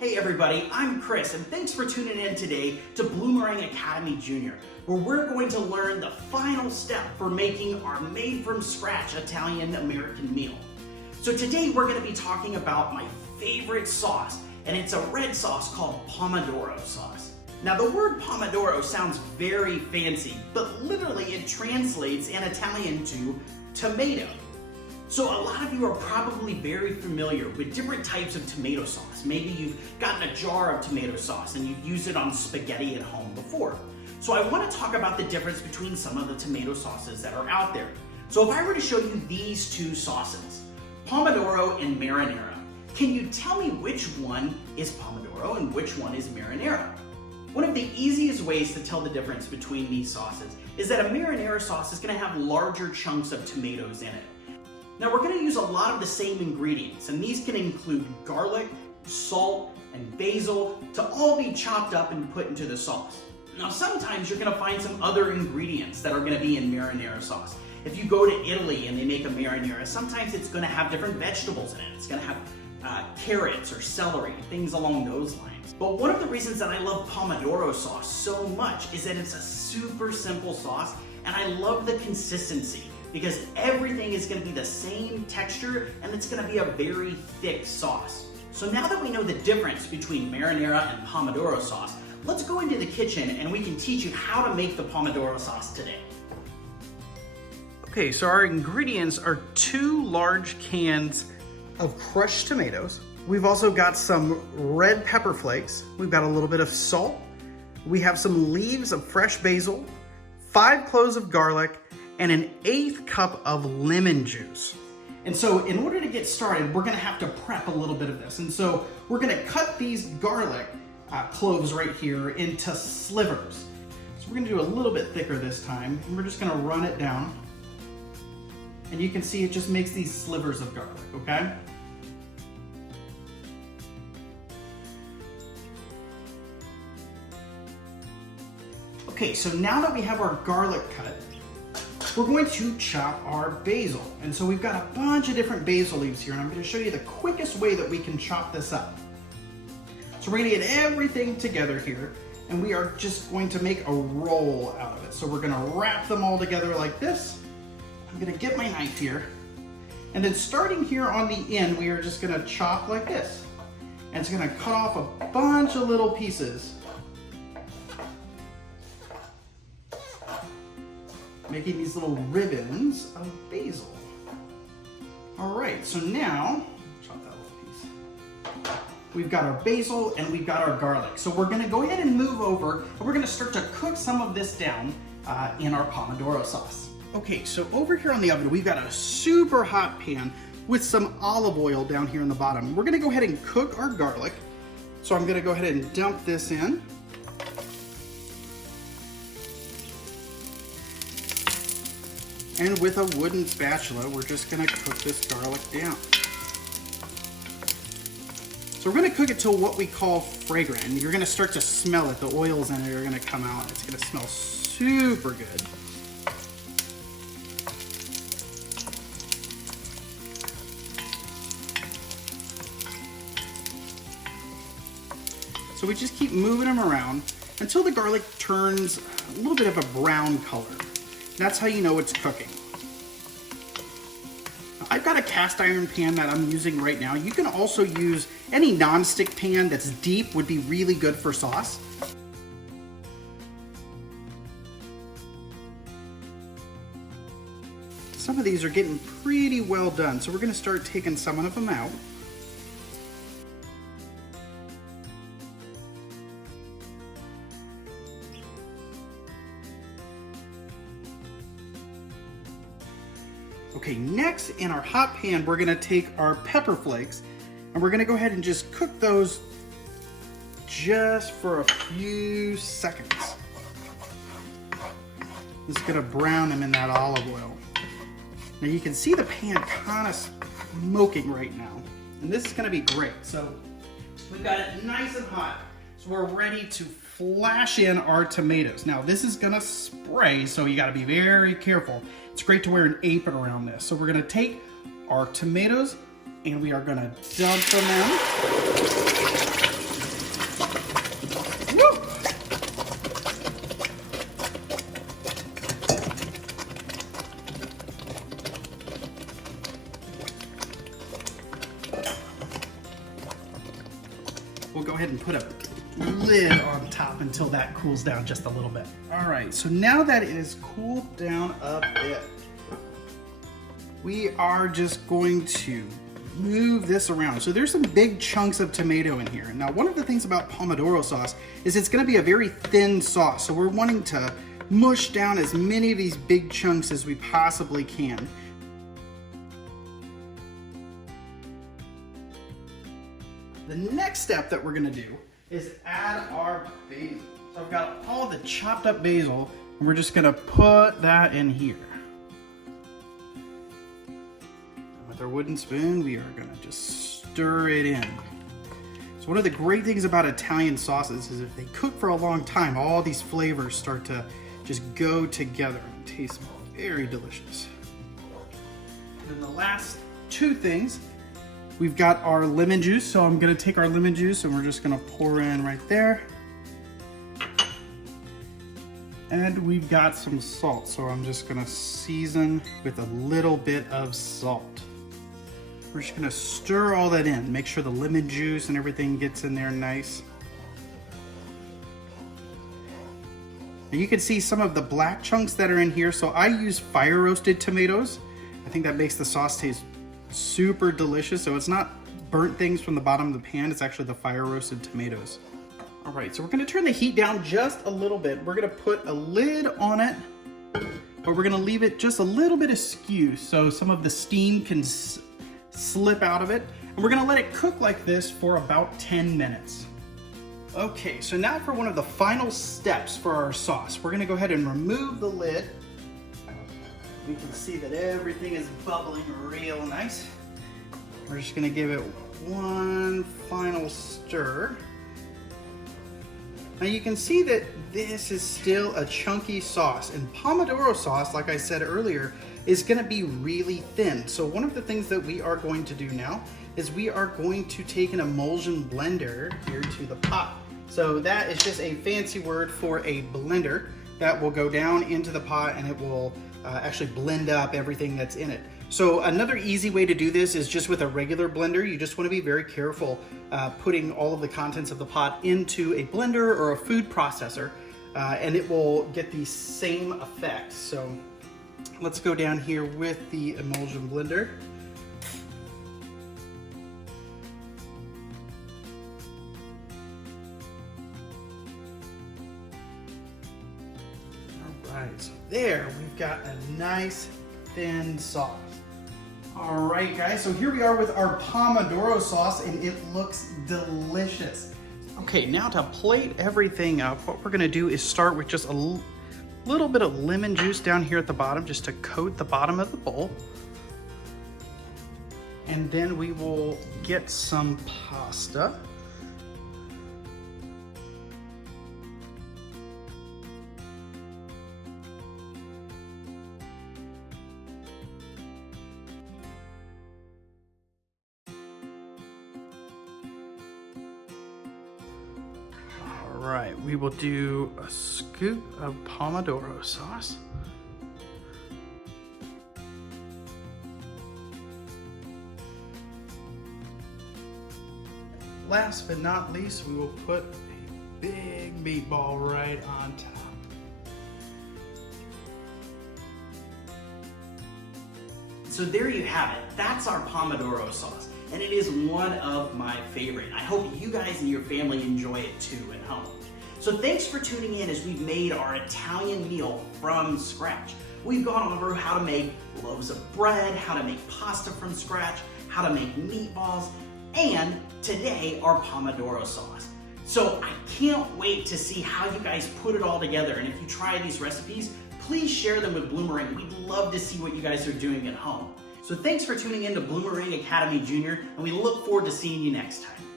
Hey everybody, I'm Chris, and thanks for tuning in today to Bloomerang Academy Junior, where we're going to learn the final step for making our made-from-scratch Italian-American meal. So today we're going to be talking about my favorite sauce, and it's a red sauce called Pomodoro sauce. Now the word Pomodoro sounds very fancy, but literally it translates in Italian to tomato. So a lot of you are probably very familiar with different types of tomato sauce. Maybe you've gotten a jar of tomato sauce and you've used it on spaghetti at home before. So I want to talk about the difference between some of the tomato sauces that are out there. So if I were to show you these two sauces, Pomodoro and marinara, can you tell me which one is Pomodoro and which one is marinara? One of the easiest ways to tell the difference between these sauces is that a marinara sauce is going to have larger chunks of tomatoes in it. Now we're going to use a lot of the same ingredients, and these can include garlic, salt, and basil to all be chopped up and put into the sauce. Now sometimes you're going to find some other ingredients that are going to be in marinara sauce. If you go to Italy and they make a marinara, sometimes it's going to have different vegetables in it. It's going to have carrots or celery, things along those lines. But one of the reasons that I love Pomodoro sauce so much is that it's a super simple sauce, and I love the consistency, because everything is going to be the same texture and it's going to be a very thick sauce. So now that we know the difference between marinara and Pomodoro sauce, let's go into the kitchen and we can teach you how to make the Pomodoro sauce today. Okay, so our ingredients are 2 large cans of crushed tomatoes. We've also got some red pepper flakes. We've got a little bit of salt. We have some leaves of fresh basil, 5 cloves of garlic, and an 1/8 cup of lemon juice. And so in order to get started, we're gonna have to prep a little bit of this. And so we're gonna cut these garlic cloves right here into slivers. So we're gonna do a little bit thicker this time, and we're just gonna run it down. And you can see it just makes these slivers of garlic, okay? Okay, so now that we have our garlic cut, we're going to chop our basil. And so we've got a bunch of different basil leaves here, and I'm going to show you the quickest way that we can chop this up. So we're going to get everything together here, and we are just going to make a roll out of it. So we're going to wrap them all together like this. I'm going to get my knife here, and then starting here on the end, we are just going to chop like this. And it's going to cut off a bunch of little pieces, making these little ribbons of basil. All right, so now, chop that little piece. We've got our basil and we've got our garlic. So we're gonna go ahead and move over, and we're gonna start to cook some of this down in our Pomodoro sauce. Okay, so over here on the oven, we've got a super hot pan with some olive oil down here in the bottom. We're gonna go ahead and cook our garlic. So I'm gonna go ahead and dump this in. And with a wooden spatula, we're just gonna cook this garlic down. So we're gonna cook it till what we call fragrant. And you're gonna start to smell it. The oils in it are gonna come out. It's gonna smell super good. So we just keep moving them around until the garlic turns a little bit of a brown color. That's how you know it's cooking. I've got a cast iron pan that I'm using right now. You can also use any non-stick pan that's deep, would be really good for sauce. Some of these are getting pretty well done, so we're gonna start taking some of them out. Okay, next in our hot pan, we're gonna take our pepper flakes and we're gonna go ahead and just cook those just for a few seconds. Just gonna brown them in that olive oil. Now you can see the pan kind of smoking right now, and this is gonna be great. So we've got it nice and hot, so we're ready to flash in our tomatoes. Now this is gonna spray, so you gotta be very careful. It's great to wear an apron around this. So we're gonna take our tomatoes and we are gonna dump them in. go ahead and put a lid on top until that cools down just a little bit. All right, so now that it is cooled down a bit, we are just going to move this around. So there's some big chunks of tomato in here. Now, one of the things about Pomodoro sauce is it's gonna be a very thin sauce. So we're wanting to mush down as many of these big chunks as we possibly can. The next step that we're gonna do is add our basil. So I've got all the chopped up basil, and we're just gonna put that in here. With our wooden spoon, we are gonna just stir it in. So one of the great things about Italian sauces is if they cook for a long time, all these flavors start to just go together and taste very delicious. And then the last two things, we've got our lemon juice. So I'm gonna take our lemon juice and we're just gonna pour in right there. And we've got some salt. So I'm just gonna season with a little bit of salt. We're just gonna stir all that in, make sure the lemon juice and everything gets in there nice. And you can see some of the black chunks that are in here. So I use fire roasted tomatoes. I think that makes the sauce taste super delicious. So it's not burnt things from the bottom of the pan, it's actually the fire roasted tomatoes. All right, so we're gonna turn the heat down just a little bit. We're gonna put a lid on it, but we're gonna leave it just a little bit askew so some of the steam can slip out of it. And we're gonna let it cook like this for about 10 minutes. Okay, so now for one of the final steps for our sauce. We're gonna go ahead and remove the lid. We can see that everything is bubbling real nice. We're just gonna give it one final stir. Now you can see that this is still a chunky sauce, and Pomodoro sauce, like I said earlier, is gonna be really thin. So one of the things that we are going to do now is we are going to take an emulsion blender here to the pot. So that is just a fancy word for a blender that will go down into the pot and it will actually blend up everything that's in it. So another easy way to do this is just with a regular blender. You just want to be very careful putting all of the contents of the pot into a blender or a food processor, and it will get the same effect. So let's go down here with the emulsion blender. All right, so there we've got a nice thin sauce. All right, guys, so here we are with our Pomodoro sauce, and it looks delicious. Okay, now to plate everything up, what we're gonna do is start with just a little bit of lemon juice down here at the bottom, just to coat the bottom of the bowl. And then we will get some pasta. All right, we will do a scoop of Pomodoro sauce. Last but not least, we will put a big meatball right on top. So there you have it. That's our Pomodoro sauce, and it is one of my favorite. I hope you guys and your family enjoy it too at home. So thanks for tuning in as we've made our Italian meal from scratch. We've gone over how to make loaves of bread, how to make pasta from scratch, how to make meatballs, and today our Pomodoro sauce. So I can't wait to see how you guys put it all together, and if you try these recipes, please share them with Bloomerang. We'd love to see what you guys are doing at home. So thanks for tuning in to Bloomerang Academy Junior, and we look forward to seeing you next time.